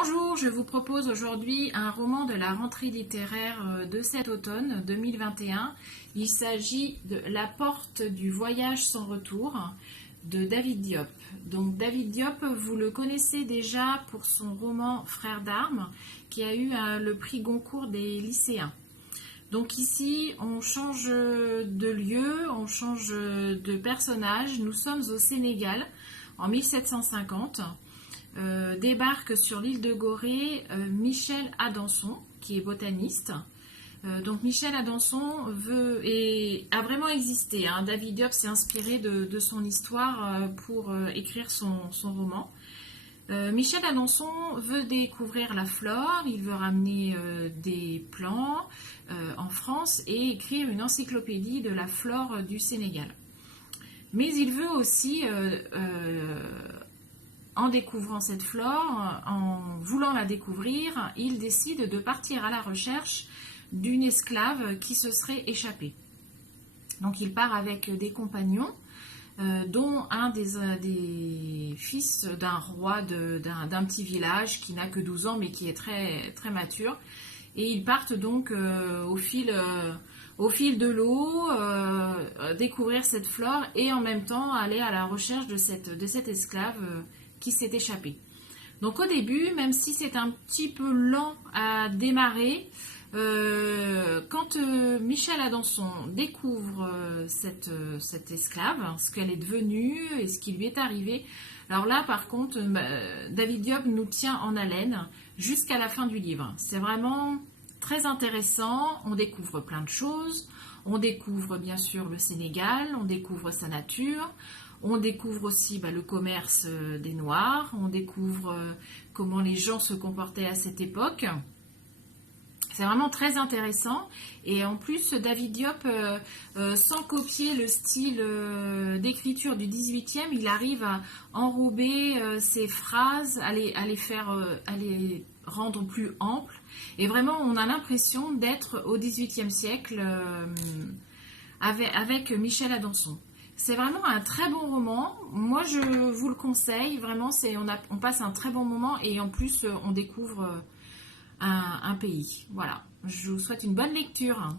Bonjour, je vous propose aujourd'hui un roman de la rentrée littéraire de cet automne 2021. Il s'agit de La porte du voyage sans retour de David Diop. Donc David Diop, vous le connaissez déjà pour son roman Frères d'armes qui a eu le prix Goncourt des lycéens. Donc ici, on change de lieu, on change de personnage. Nous sommes au Sénégal en 1750. Débarque sur l'île de Gorée Michel Adanson, qui est botaniste. Donc Michel Adanson a vraiment existé. David Diop s'est inspiré de son histoire pour écrire son roman. Michel Adanson veut découvrir la flore, il veut ramener des plants en France et écrire une encyclopédie de la flore du Sénégal. Mais il veut aussi, en découvrant cette flore, en voulant la découvrir, il décide de partir à la recherche d'une esclave qui se serait échappée. Donc il part avec des compagnons, dont un des fils d'un roi d'un petit village qui n'a que 12 ans mais qui est très, très mature. Et ils partent donc au fil de l'eau, découvrir cette flore et en même temps aller à la recherche de cette esclave qui s'est échappée. Donc au début, même si c'est un petit peu lent à démarrer, quand Michel Adanson découvre cette esclave, ce qu'elle est devenue et ce qui lui est arrivé, alors là par contre David Diop nous tient en haleine jusqu'à la fin du livre. C'est vraiment très intéressant, on découvre plein de choses, on découvre bien sûr le Sénégal, on découvre sa nature, on découvre aussi le commerce des Noirs, on découvre comment les gens se comportaient à cette époque. C'est vraiment très intéressant et en plus David Diop, sans copier le style d'écriture du 18e, il arrive à enrober ses phrases, à les rendre plus amples et vraiment on a l'impression d'être au 18e siècle avec Michel Adanson. C'est vraiment un très bon roman, moi je vous le conseille, vraiment on passe un très bon moment et en plus on découvre un pays. Voilà, je vous souhaite une bonne lecture.